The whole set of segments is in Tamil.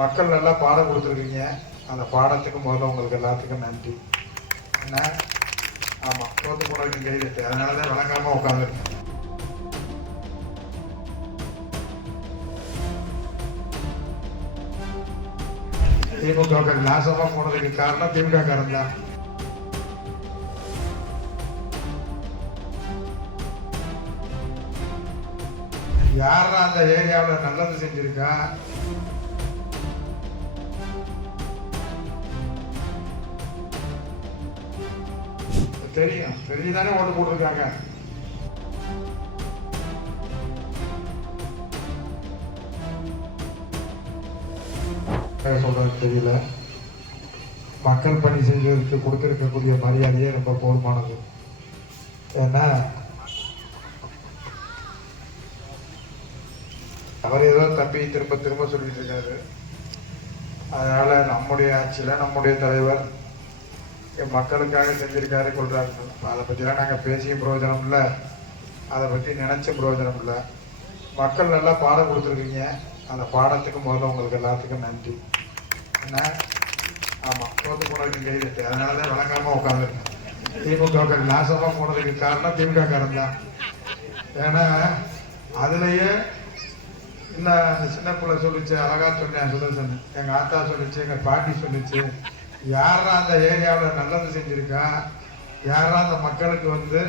மக்கள் நல்லா பாடம் கொடுத்துருக்கீங்க. அந்த பாடத்துக்கு முதல்ல உங்களுக்கு எல்லாத்துக்கும் நன்றி. என்ன ஆமாம், தோத்து போனதுக்கு கைதட்டு. அதனால தான் விளங்காமல் உட்காந்துருக்கேன். திமுக நாசமாக போனதுக்கு காரணம் திமுக காரன் தான். யாரா அந்த ஏரியாவில் நல்லது செஞ்சிருக்கா? தெரியும், தெரிஞ்சுதானே ஓட்டு போட்டிருக்காங்க. சொல்றது தெரியல. மக்கள் பணி செஞ்சதுக்கு கொடுத்திருக்கக்கூடிய மரியாதையே ரொம்ப போதுமானது. ஏன்னா அவர் ஏதோ தப்பி திரும்ப திரும்ப சொல்லிட்டு இருக்காரு. அதனால நம்முடைய ஆட்சியில் நம்முடைய தலைவர் மக்களுக்காக செஞ்சிருக்காரு கொள்றாரு. அதை பற்றிலாம் நாங்கள் பேசியும் பிரயோஜனம் இல்லை, அதை பற்றி நினைச்சும் பிரயோஜனம் இல்லை. மக்கள் நல்லா பாடம் கொடுத்துருக்கீங்க. அந்த பாடத்துக்கு முதல்ல உங்களுக்கு எல்லாத்துக்கும் நன்றி. என்ன ஆமாம், தோத்து போனதுக்கு கைதட்டு. அதனால தான் விளங்காமல் உட்காந்துருக்கேன். திமுக நாசமாக போனதுக்கு காரணம் திமுக காரன் தான். ஏன்னா அதுலேயே இல்லை, அந்த சின்ன பிள்ளை சொல்லிச்சு, அழகா சொன்னேன், சுதர்சன், எங்கள் ஆத்தா சொல்லிச்சு, எங்கள் பாட்டி சொல்லிச்சு. யாரா அந்த ஏரியாவில் நல்லது செஞ்சுருக்கா? யாரா அந்த மக்களுக்கு வந்து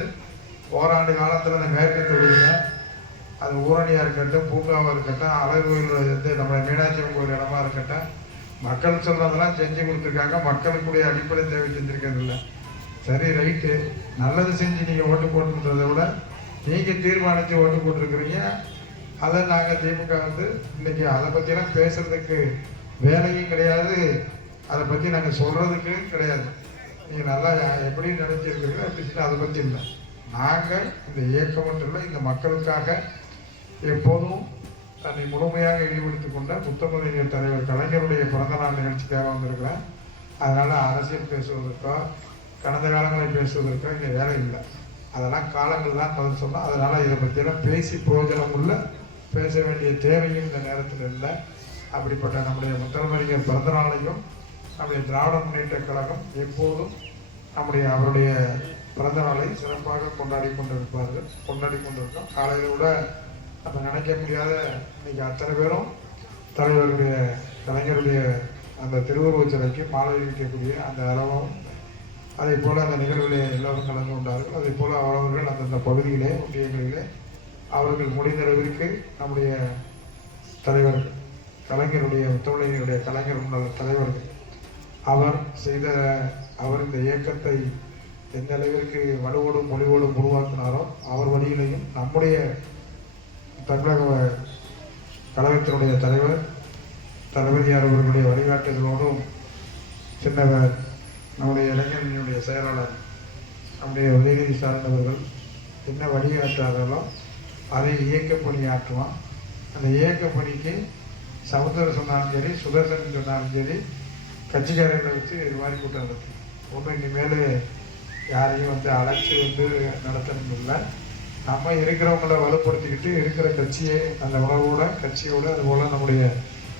ஓராண்டு காலத்தில் அந்த மேற்கு தொழில அது ஊரணியாக இருக்கட்டும், பூங்காவாக இருக்கட்டும், அழகு கோயில் வந்து நம்ம மீனாட்சி கோயில் இடமா இருக்கட்டும், மக்கள் சொல்றதெல்லாம் செஞ்சு கொடுத்துருக்காங்க. மக்களுக்குடைய அடிப்படை தேவை செஞ்சுருக்கிறது இல்லை. சரி, ரைட்டு, நல்லது செஞ்சு நீங்கள் ஓட்டு போட்டுன்றதை விட நீங்கள் தீர்மானித்து ஓட்டு போட்டிருக்கிறீங்க. அதை நாங்கள் திமுக வந்து இன்னைக்கு அதை பற்றியெல்லாம் பேசுறதுக்கு வேலையும் கிடையாது, அதை பற்றி நாங்கள் சொல்கிறதுக்கு கிடையாது. நீங்கள் நல்லா எப்படி நினைச்சிருக்கிறீங்க அப்படின்னு அதை பற்றி இல்லை. நாங்கள் இந்த இயக்கம் மட்டும் இல்லை, இந்த மக்களுக்காக எப்போதும் தன்னை முழுமையாக ஈடுபடுத்திக் கொண்ட முத்தமிழ் தலைவர் கலைஞருடைய பிறந்தநாள் நிகழ்ச்சிக்காக வந்திருக்கிறேன். அதனால் அரசியல் பேசுவதற்கோ கடந்த காலங்களை பேசுவதற்கோ இங்கே வேலை இல்லை. அதெல்லாம் காலங்கள் தான் பதில் சொன்னோம். அதனால் இதை பற்றியெல்லாம் பேசி பிரயோஜனம் உள்ள பேச வேண்டிய தேவையும் இந்த நேரத்தில் இல்லை. அப்படிப்பட்ட நம்முடைய முத்தமிழறிஞர் பிறந்த நாளையும் நம்முடைய திராவிட முன்னேற்ற கழகம் எப்போதும் அவருடைய பிறந்த நாளை சிறப்பாக கொண்டாடி கொண்டிருக்கோம். காலையில் கூட நம்ம நினைக்க முடியாத இன்னைக்கு அத்தனை பேரும் தலைவருடைய கலைஞருடைய அந்த திருவுருவச் சிலைக்கு மாலை வைக்கக்கூடிய அந்த அளவும், அதே போல் அந்த நிகழ்வுகளை எல்லோரும் கலந்து கொண்டார்கள். அதே போல் அவர்கள் அந்தந்த பகுதியிலே ஒன்றியங்களிலே அவர்கள் முடிந்தளவிற்கு நம்முடைய தலைவர் கலைஞருடைய முத்தமிழறிஞருடைய கலைஞர் உள்ள தலைவர்கள் அவர் இந்த இயக்கத்தை எந்த அளவிற்கு வலுவோடும் மொழிவோடும் உருவாக்கினாரோ அவர் வழியிலையும் நம்முடைய தமிழக கழகத்தினுடைய தலைவர் தளபதியார் அவர்களுடைய வழிகாட்டுதலோடும் சின்னவர் நம்முடைய இளைஞர்களுடைய செயலாளர் நம்முடைய உதயநிதி சார்ந்தவர்கள் என்ன வழிகாட்டார்களோ அதை இயக்க பணியாற்றுவான். அந்த இயக்க பணிக்கு சமுத்திரம் சொன்னாலும் சரி, சுதர்சன் சொன்னாலும் சரி, கட்சிக்காரர்களை வச்சு இது மாதிரி கூட்டம் நடத்தும். ஒன்றும் இனிமேல் யாரையும் வந்து அழைச்சி வந்து நடத்தணும் இல்லை. நம்ம இருக்கிறவங்கள வலுப்படுத்திக்கிட்டு இருக்கிற கட்சியை அந்த உணவோட கட்சியோடு அதுபோல் நம்முடைய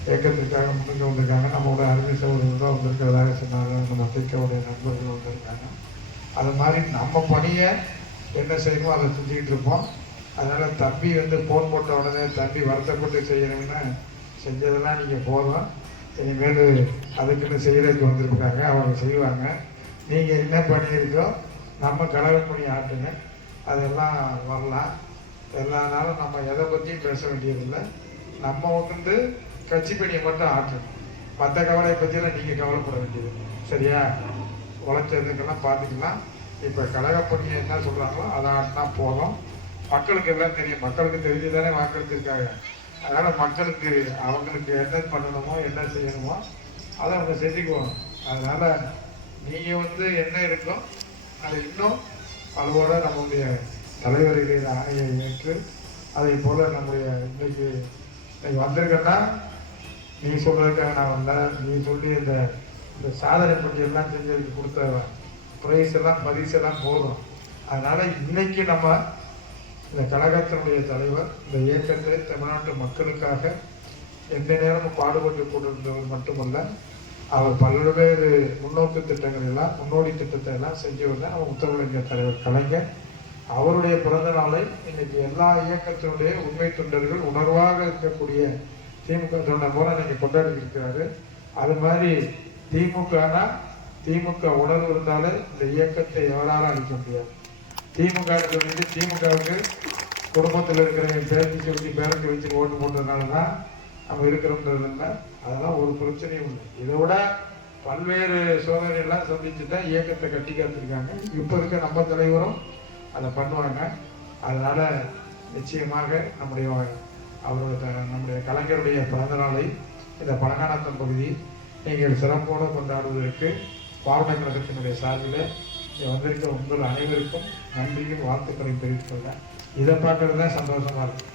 இயக்கத்திற்காக முன்னுக்கு வந்திருக்காங்க. நம்மளோட அருமை சகோதரர்கள் தான் வந்திருக்கிறதாக சொன்னாங்க. நம்ம நம்பிக்கையோடைய நண்பர்கள் வந்திருக்காங்க. அது மாதிரி நம்ம பணியை என்ன செய்யணுமோ அதை செஞ்சுக்கிட்டு இருப்போம். அதனால் தம்பி வந்து ஃபோன் போட்ட உடனே தம்பி வருத்தப்பட்டு செய்யணும்னா செஞ்சதெல்லாம் நீங்கள் போதும், இனிமேல் அதுக்குன்னு செய்கிறதுக்கு வந்திருக்காங்க, அவங்க செய்வாங்க. நீங்கள் என்ன பண்ணியிருக்கோ நம்ம கழக பணி ஆட்டுங்க, அதெல்லாம் வரலாம். எல்லா நாளும் நம்ம எதை பற்றியும் பேச வேண்டியதில்லை. நம்ம வந்து கட்சி பணியை மட்டும் ஆட்டணும். மற்ற கவலையை பற்றியெல்லாம் நீங்கள் கவலைப்பட வேண்டியது. சரியா? உழைச்சதுக்கெல்லாம் பார்த்துக்கலாம். இப்போ கழக பணியை என்ன சொல்கிறாங்களோ அதை ஆட்டினா போதும். மக்களுக்கு எல்லாம் தெரியும், மக்களுக்கு தெரிஞ்சு தானே வாக்களிச்சிருக்காங்க. அதனால் மக்களுக்கு அவங்களுக்கு என்ன பண்ணணுமோ என்ன செய்யணுமோ அதை அவங்க செஞ்சுக்குவாங்க. அதனால் நீங்கள் வந்து என்ன இருக்கோ அதை இன்னும் அதுபோல் நம்முடைய தலைவர்களை ஆணையை ஏற்று அதை போல் நம்முடைய இன்னைக்கு வந்திருக்கேன்னா நீ சொல்கிறதுக்காக நான் வந்தேன். நீ சொல்லி இந்த சாதனை பட்டியெல்லாம் செஞ்சதுக்கு கொடுத்த ப்ரைஸ் எல்லாம் பரிசெல்லாம் போதும். அதனால் இன்னைக்கு நம்ம இந்த கழகத்தினுடைய தலைவர் இந்த இயக்கத்தை தமிழ்நாட்டு மக்களுக்காக எந்த நேரமும் பாடுபட்டு கொண்டிருந்தவர் மட்டுமல்ல, அவர் பல்வேறு முன்னோக்கு திட்டங்கள் எல்லாம், முன்னோடி திட்டத்தை எல்லாம் செஞ்சு வந்த நம்ம முத்தமிழறிஞர் தலைவர் கலைஞர். அவருடைய பிறந்த நாளை இன்னைக்கு எல்லா இயக்கத்தினுடைய உண்மை தொண்டர்கள் உணர்வாக இருக்கக்கூடிய திமுக தொண்டர் போல இன்னைக்கு கொண்டாடி இருக்கிறாரு. அது மாதிரி திமுகனா திமுக உணர்வு இருந்தாலே இந்த இயக்கத்தை எவராலும் அழிக்க முடியாது. திமுக சொல்லிட்டு திமுகவுக்கு குடும்பத்தில் இருக்கிற பேரண்டி சொல்லி பேரண்டி வச்சு ஓட்டு போட்டதுனால தான் நம்ம இருக்கிறோம்ன்றது இல்லை. அதெல்லாம் ஒரு பிரச்சனையும் இல்லை. இதை விட பல்வேறு சோதனைகள்லாம் சந்திச்சு தான் இயக்கத்தை கட்டி காத்திருக்காங்க. இப்போ இருக்க நம்ம தலைவரும் அதை பண்ணுவாங்க. அதனால நிச்சயமாக நம்முடைய கலைஞருடைய பிறந்த நாளை இந்த பழங்கானத்தம் பகுதி நீங்கள் சிறப்போடு கொண்டாடுவதற்கு பாவனை கழகத்தினுடைய சார்பில் வந்திருக்க உங்கள் அனைவருக்கும் நன்றியும் வாழ்த்துக்களையும் தெரிவித்துக் கொள்கிறேன். இதை பார்க்கறது தான் சந்தோஷமா இருக்கு.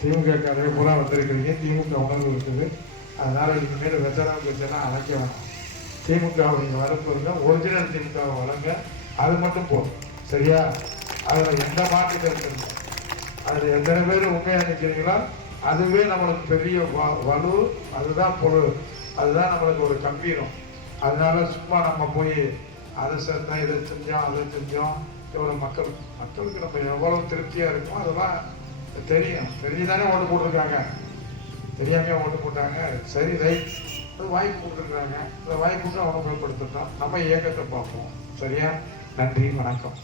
திமுக அதே பூரா வந்திருக்கிறீங்க, திமுக உணர்வு இருக்குது. அதனால இனிமேல் வெத்தனம் பேச்செல்லாம் அழைக்க வேணாம். திமுக நீங்கள் வரப்போருங்க, ஒரிஜினல் திமுகவை வழங்க, அது மட்டும் போதும். சரியா? அதில் எந்த மாற்று கருத்து இல்லை. அதில் எத்தனை பேர் உண்மையாக நிற்கிறீங்களோ அதுவே நம்மளுக்கு பெரிய வலு, அதுதான் பொருள், அதுதான் நம்மளுக்கு ஒரு கம்பீரம். அதனால சும்மா நம்ம போய் அதை சேர்த்தோம், இதை செஞ்சோம், அதை செஞ்சோம், எவ்வளோ மக்களுக்கு நம்ம எவ்வளவு திருப்தியாக இருக்கும் அதெல்லாம் தெரியும். தெரிஞ்சுதானே ஓட்டு போட்டிருக்காங்க, தெரியாம ஓட்டு போட்டாங்க. சரி, ரைட், அது வாய்ப்பு கொடுத்துருக்காங்க. அந்த வாய்ப்புக்கு அவங்க மேம்படுத்திட்டோம். நம்ம இயக்கத்தை பார்ப்போம். சரியா? நன்றி, வணக்கம்.